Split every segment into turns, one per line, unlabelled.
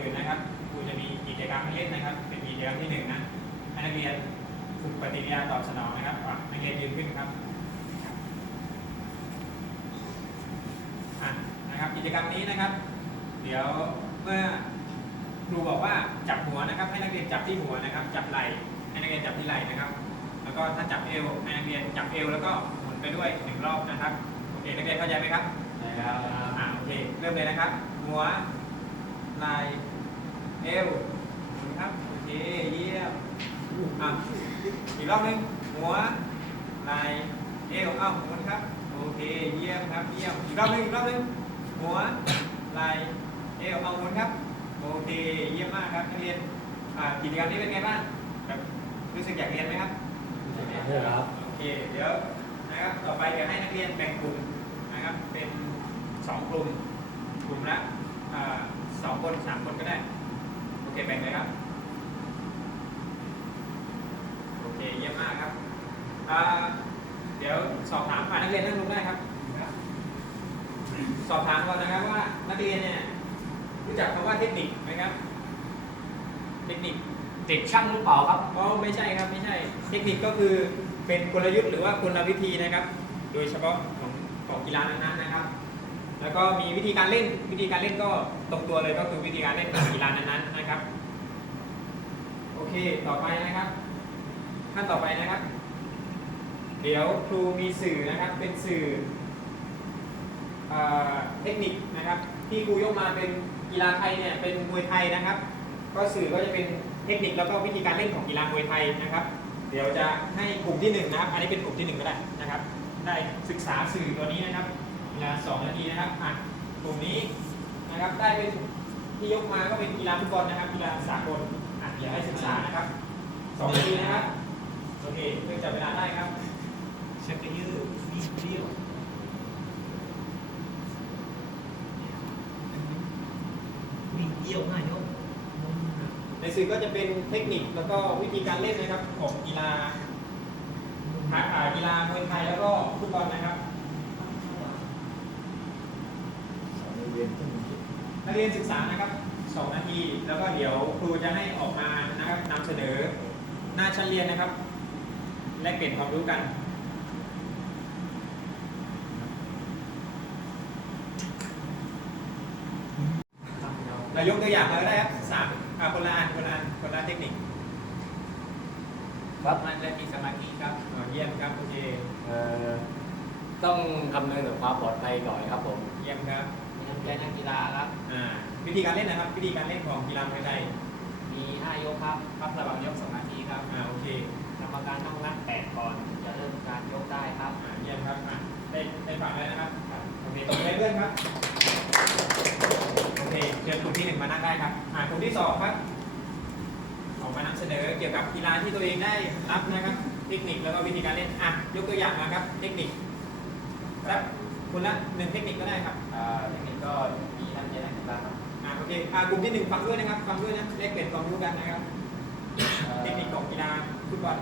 อื่นนะครับครูจะมีกิจกรรมให้เล่นนะครับ เป็นกิจกรรมที่หนึ่งนะให้นักเรียนฝึกปฏิกิริยาตอบสนองนะครับอะนักเรียนยืนขึ้นครับอะนะครับกิจกรรมนี้นะครับ เดี๋ยวเมื่อครูบอกว่าจับหัวนะครับ ให้นักเรียนจับที่หัวนะครับ จับไหล่ให้นักเรียนจับที่ไหล่นะครับ แล้วก็ถ้าจับเอวให้นักเรียนจับเอวแล้วก็หมุนไปด้วยหนึ่งรอบนะครับโอเคนักเรียนเข้าใจไหมครับ
นะครับ
อ่าโอเคเริ่มเลยนะครับ หัว ไหล่เอวหมุนครับโอเคเยี่ยมอะอีกรอบหนึงหัวไหล่เอวเอ้าหมุนครับโอเคเยี่ยมครับเยี่ยมอีกรอบหนึงอีกรอบหนึงหัวไหล่เอวเอาหมุนครับโอเคเยี่ยมมากครับนักเรียนอ่ากิจกรรมนี้เป็นไงบ้างแบบรู้สึกอยากเรียนไหมครับ
ครับ
โอเคเดี๋ยวนะครับต่อไปเดี๋ยวให้นักเรียนแบ่งกลุ่มนะครับเป็นสองกลุ่มกลุ่มละอ่า สองคนสามคนก็ได้ โอเคแบ่งเลยครับ โอเคเยี่ยมมากครับอ่าเดี๋ยวสอบถามอ่านักเรียนนั่งลงได้ครับ สอบถามก่อนนะครับว่านักเรียนเนี่ยรู้จักคำว่าเทคนิคไหมครับ เทคนิค
เด็กช่างหรือเปล่าครับ
อ๋อไม่ใช่ครับไม่ใช่ เทคนิคก็คือเป็นกลยุทธ์หรือว่ากลวิธีนะครับ โดยเฉพาะของของกีฬานั้นๆนะครับ แล้วก็มีวิธีการเล่นวิธีการเล่นก็ตรงตัวเลยก็คือวิธีการเล่นของกีฬานั้นๆนะครับ โอเคต่อไปนะครับ ขั้นต่อไปนะครับ เดี๋ยวครูมีสื่อนะครับเป็นสื่อเอ่อเทคนิคนะครับที่ครูยกมาเป็นกีฬาไทยเนี่ยเป็นมวยไทยนะครับ ก็สื่อก็จะเป็นเทคนิคแล้วก็วิธีการเล่นของกีฬามวยไทยนะครับ เดี๋ยวจะให้กลุ่มที่หนึ่งนะครับอันนี้เป็นกลุ่มที่หนึ่งก็ได้นะครับ ได้ศึกษาสื่อตัวนี้นะครับ เวลาสองนาทีนะครับอะกลุ่มนี้นะครับได้เป็นที่ยกมาก็เป็นกีฬาฟุตบอลนะครับกีฬาสากลอะเดี๋ยวให้ศึกษานะครับสองนาทีนะครับโอเคเริ่มจับเวลาได้ครับ
ชักกระยืดมีเดียวมีเดียวง่ายเนาะ
ในสื่อก็จะเป็นเทคนิคแล้วก็วิธีการเล่นนะครับของกีฬาอ่ากีฬามวยไทยแล้วก็ฟุตบอลนะครับ นักเรียนศึกษานะครับ 2 นาที แล้วก็เดี๋ยวครูจะให้ออกมานะครับนำเสนอหน้าชั้นเรียนนะครับ แลกเปลี่ยนความรู้กันเรายกตัวอย่างมาก็ได้ครับสามอ่าคนละอันคนละอันคนละเทคนิค
ครับ
มันและมีสมาธิครับอ่าเยี่ยมครับโอเค
เอ่อต้องคำนึงถึงความปลอดภัยก่อนครับผม
เยี่ยมครับ
มีน้ำ ใจนักกีฬาครับ
อ่าวิธีการเล่นนะครับ วิธีการเล่นของกีฬามวยไทย
มี5ยกครับพักระหว่างยก2นาทีครับ
อ่าโอเค
กรรมการต้องนับแปดก่อนถึงจะเริ่มการยกได้ครับ
อ่าเยี่ยมครับอะได้ได้ฟังแล้วนะครับโอเคตบมือให้เพื่อนครับโอเคเชิญกลุ่มที่หนึ่งมานั่งได้ครับอ่ากลุ่มที่สองครับออกมานำเสนอเกี่ยวกับกีฬาที่ตัวเองได้รับนะครับเทคนิคแล้วก็วิธีการเล่นอะยกตัวอย่างมาครับเทคนิคครับ คุณละหนึ่งเทคนิคก็ได้ครับ
อ่าเทคนิคก็มีน้ำใจนักกีฬาครับ
อ่าโอเคอ่ากลุ่มที่หนึ่งฟังด้วยนะครับฟังด้วยนะแลกเปลี่ยนความรู้กันนะครับเทคนิคของกีฬาฟุตบอล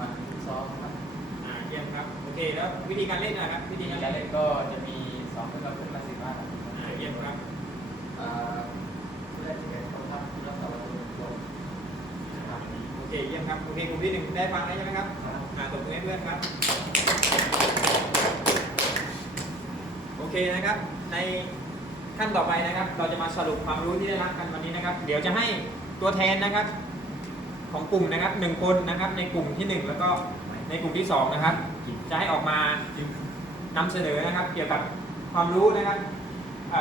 มันซ้อมครับ
อ่าเยี่ยมครับโอเคแล้ววิธีการเล่นนะครับวิ
วิ
ธี
ธี
การ
การ
เล่
เล่
น
นก็จะมีสองขึ้นมาขึ้นมาสิบห้าครับ
อ่าเยี่ยมครับ
อ่าผู้เล่นที่เก่งเขาทำผู้รักษาประตูลงนะครับ
โอเคเยี่ยมครับโอเคกลุ่มที่หนึ่งได้ฟังแล้วใช่ไหมครับอ่าตบมือให้เพื่อนครับ อเคนะครับ ในขั้นต่อไปนะครับ เราจะมาสรุปความรู้ที่ได้รับกันวันนี้นะครับ เดี๋ยวจะให้ตัวแทนนะครับ ของกลุ่มนะครับหนึ่งคนนะครับ ในกลุ่มที่หนึ่งแล้วก็ในกลุ่มที่สองนะครับ จะให้ออกมานำเสนอนะครับ เกี่ยวกับความรู้นะครับ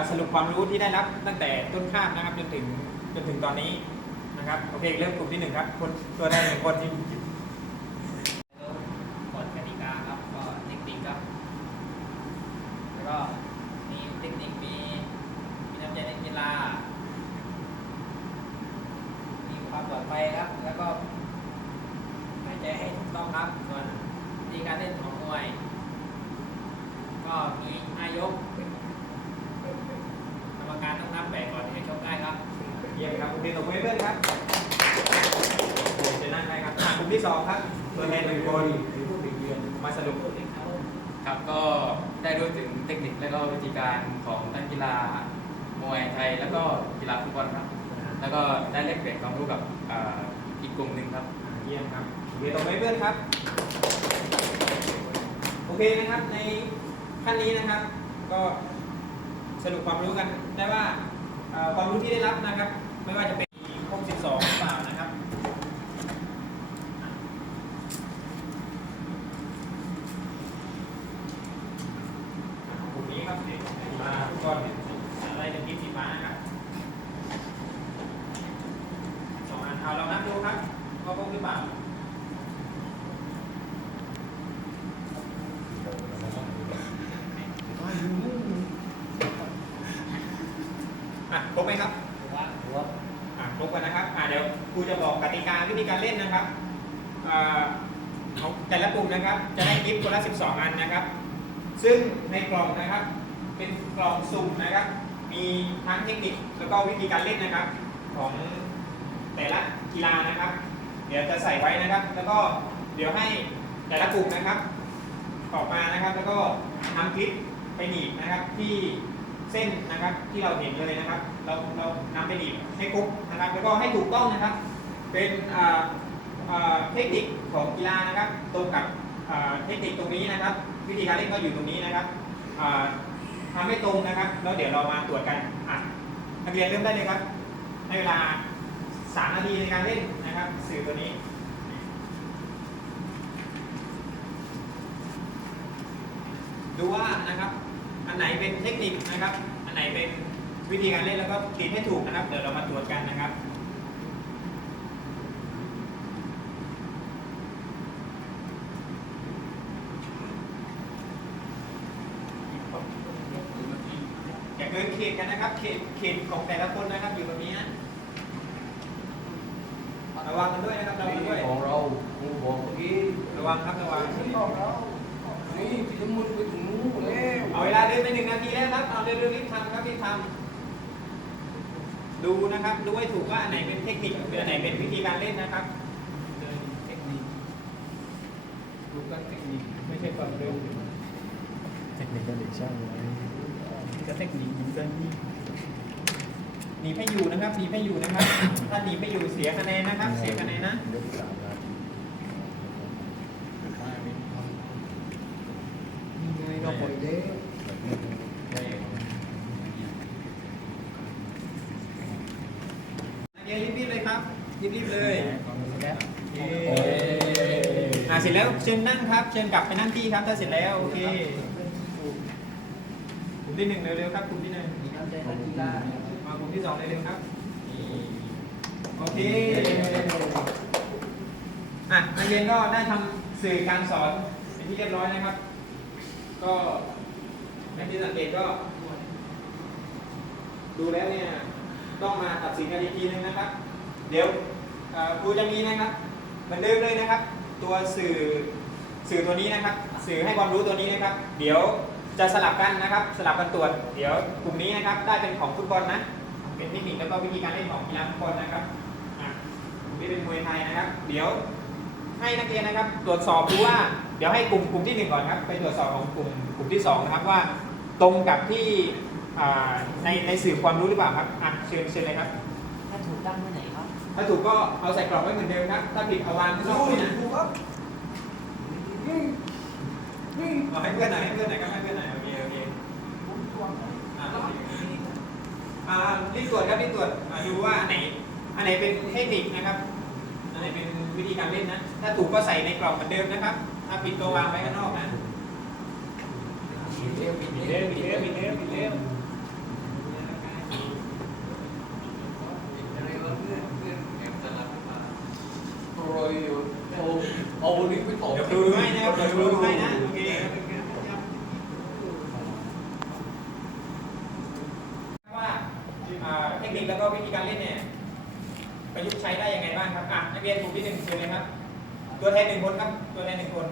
สรุปความรู้ที่ได้รับตั้งแต่ต้นข้ามนะครับจนถึงจนถึงตอนนี้นะครับโอเคเริ่มกลุ่มที่หนึ่งครับคนตัวแทนหนึ่งคนที่
กฎกติกาครับก็เทคนิคครับ แล้วก็ มีเทคนิคมี มีน้ำใจนักกีฬา มีความปลอดภัยครับ แล้วก็หายใจให้ถูกต้องครับ ส่วนวิธีการเล่นของมวย ก็มีห้ายกกรรมการต้องนับแปดก่อนถึงจะชกได้ครับ
เยี่ยมครับโอเคตบมือให้เพื่อนครับโอเคจะนั่งได้ครับอะกลุ่มที่สองครับตัวแทนหนึ่งคนมาสรุป
ครับก็ ได้รู้ถึงเทคนิคและก็วิธีการของทั้งกีฬามวยไทย แล้วก็กีฬาฟุตบอลครับ
อ่า
แล้วก็ได้แลกเปลี่ยนความรู้กับอ่าอีกกลุ่มหนึ่งครับ
อ่าเยี่ยมครับโอเคตรงไหมเพื่อนครับ โอเคนะครับในขั้นนี้นะครับ ก็สรุปความรู้กันได้ว่าเอ่อความรู้ที่ได้รับนะครับ ไม่ว่าจะเป็นครบ12หรือเปล่านะครับ กลุ่มนี้ครับ เด็กมาทุกคนอะไรจะคิดสีฟ้านะครับสองอันเอาเรานับดูครับว่าครบหรือเปล่าอะครบไหมครับ
หัว
อะครบกันนะครับอะเดี๋ยวครูจะบอกกติกาวิธีการเล่นนะครับอ่าของแต่ละกลุ่มนะครับ จะได้กิฟต์คนละ 12 อันนะครับ ซึ่งในกล่องนะครับ เป็นกล่องสุ่มนะครับ มีทั้งเทคนิคแล้วก็วิธีการเล่นนะครับ ของแต่ละกีฬานะครับ เดี๋ยวจะใส่ไว้นะครับ แล้วก็เดี๋ยวให้แต่ละกลุ่มนะครับออกมานะครับ แล้วก็นำคลิปไปหนีบนะครับที่เส้นนะครับที่เราเห็นเลยนะครับ เราเรานำไปหนีบให้ครบนะครับ แล้วก็ให้ถูกต้องนะครับ เป็นเทคนิคของกีฬานะครับ ตรงกับเทคนิคตรงนี้นะครับ วิธีการเล่นก็อยู่ตรงนี้นะครับ ทำให้ตรงนะครับ แล้วเดี๋ยวเรามาตรวจกันอะนักเรียนเริ่มได้เลยครับให้เวลา 3 นาทีในการเล่นนะครับ สื่อตัวนี้ดูว่านะครับ อันไหนเป็นเทคนิคนะครับ อันไหนเป็นวิธีการเล่นแล้วก็ติดให้ถูกนะครับ เดี๋ยวเรามาตรวจกันนะครับ อย่าเกินเขตกันนะครับ เขตเขตของแต่ละคนนะครับอยู่ตรงนี้นะระวังกันด้วยนะครับระวังกันด้วย
ของเราครูบอกเมื่อกี้
ระวังครับระวัง
นี่พี่จะมุดไปถึงนู้นแล้ว
เอาเวลาเดินไปหนึ่งนาทีแล้วครับเอาเร็วๆรีบทำครับรีบทำดูนะครับดูให้ถูกว่าอันไหนเป็นเทคนิคอันไหนเป็นวิธีการเล่นนะครับ
เทคนิคดูกันเทคนิคไม่ใช่ความเร็ว
เทคนิคก็เด็กช่างเลย
ก็เทคนิคเหมือนกันนี่
หนีไม่อยู่นะครับหนีไม่อยู่นะครับ ถ้าหนีไม่อยู่เสียคะแนนนะครับ เสียคะแนนนะ
เราปล่อยเด้
เดี๋ยวรีบๆเลยครับรีบๆเลย
อ่า
เสร็จแล้วเชิญนั่งครับ เชิญกลับไปนั่งที่ครับถ้าเสร็จแล้วโอเคกลุ่มที่หนึ่งเร็วๆครับกลุ่มที่
มีน้ำใจนักกีฬา
ผมที่สองเร็วครับ โอเค อะ นักเรียนก็ได้ทำสื่อการสอนเป็นที่เรียบร้อยนะครับ ก็ในที่สังเกตก็ ดูแล้วเนี่ย ต้องมาตัดสินกันอีกทีนึงนะครับ เดี๋ยวครูจะมีนะครับเหมือนเดิมเลยนะครับ ตัวสื่อสื่อตัวนี้นะครับ สื่อให้ความรู้ตัวนี้นะครับ เดี๋ยว จะสลับกันนะครับ สลับกันตรวจ เดี๋ยวกลุ่มนี้นะครับได้เป็นของฟุตบอลนะ เป็นเทคนิคแล้วก็วิธีการเล่นของกีฬาฟุตบอลนะครับอะกลุ่มนี้เป็นมวยไทยนะครับ เดี๋ยวให้นักเรียนนะครับ ตรวจสอบดูว่าเดี๋ยวให้กลุ่มกลุ่มที่หนึ่งก่อนครับไปตรวจสอบของกลุ่มกลุ่มที่สองนะครับว่าตรงกับที่อ่าในในสื่อความรู้หรือเปล่าครับอะเชิญเชิญเลยครับ
ถ้าถูกตั้งไว้ไหนครับ
ถ้าถูกก็เอาใส่กล่องไว้เหมือนเดิมครับ ถ้าผิดเอาวางข้างนอกเลยนะ เอาให้เพื่อนหน่อยให้เพื่อนหน่อยครับให้เพื่อนหน่อยโอเคโอเคอ่าอ่ารีบตรวจครับรีบตรวจอ่าดูว่าอันไหนอันไหนเป็นเทคนิคนะครับอันไหนเป็นวิธีการเล่นนะ ถ้าถูกก็ใส่ในกล่องเหมือนเดิมนะครับ ถ้าผิดก็วางไว้ข้างนอกนะ
เร็วปิดเร็วปิดเร็วปิดเร็วปิดเร็วโอ้ยเอาเอาลิ้นไปต่อ
เดี๋ยวดูให้นะครับเดี๋ยวดูให้นะโอเคว่าอ่าเทคนิคแล้ว ก็วิธีการเล่นเนี่ยประยุกต์ใช้ได้ยังไงบ้างครับอะนักเรียนกลุ่มที่หนึ่งเชิญเลยครับ ตัวแทนหนึ่งคนครับ ตัวแทนหนึ่งคน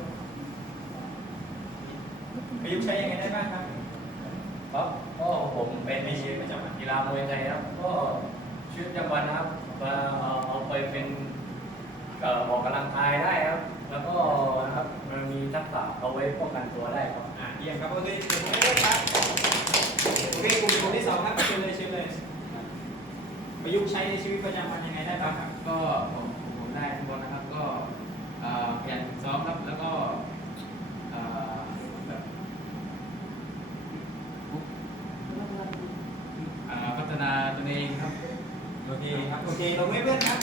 ประยุกต์ใช้ยังไงได้บ้างครับ
ครับก็ผมเป็นในชีวิตประจำวันกีฬามวยไทยครับ ก็ชีวิตประจำวันนะครับมาเอาเอาไปเป็นเอ่อออกกำลังกายได้ครับ แล้วก็นะครับมันมีทักษะเอาไว้ป้องกันตัวได้ครับ
อะเยี่ยมครับโอเคเดี๋ยวผมให้เริ่มครับโอเคกลุ่มกลุ่มที่สองครับเชิญเลยเชิญเลย ประยุกต์ใช้ในชีวิตประจำวันยังไงได้
ครั
บ้า
บ
งครับ
ก็ผมผมได้ทุกคนนะครับ ก็เอ่อขยันฝึกซ้อมครับ แล้วก็เอ่อแบบเอ่อพัฒนาตัวเองครับ
โอเคครับ โอเคเราไม่เพื่อนครับ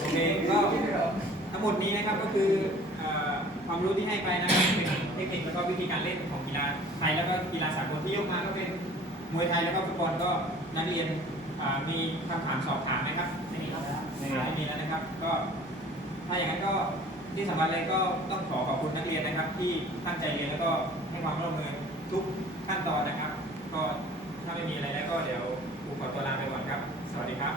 โอเคก็ทั้งหมดนี้นะครับก็คือเอ่อความรู้ที่ให้ไปนะครับเป็นเทคนิคแล้วก็วิธีการเล่นของกีฬาไทยแล้วก็กีฬาสากลที่ยกมาก็เป็นมวยไทยแล้วก็ฟุตบอลก็ นักเรียนอ่ามีคำถามสอบถามไหมครับไม่มีครับไม่มีแล้วนะครับ ก็ถ้าอย่างนั้นก็ที่สำคัญเลยก็ต้องขอขอบคุณนักเรียนนะครับ ที่ตั้งใจเรียนแล้วก็ให้ความร่วมมือทุกขั้นตอนนะครับ ก็ถ้าไม่มีอะไรแล้วก็เดี๋ยวครูขอตัวลาไปก่อนครับ สวัสดีครับ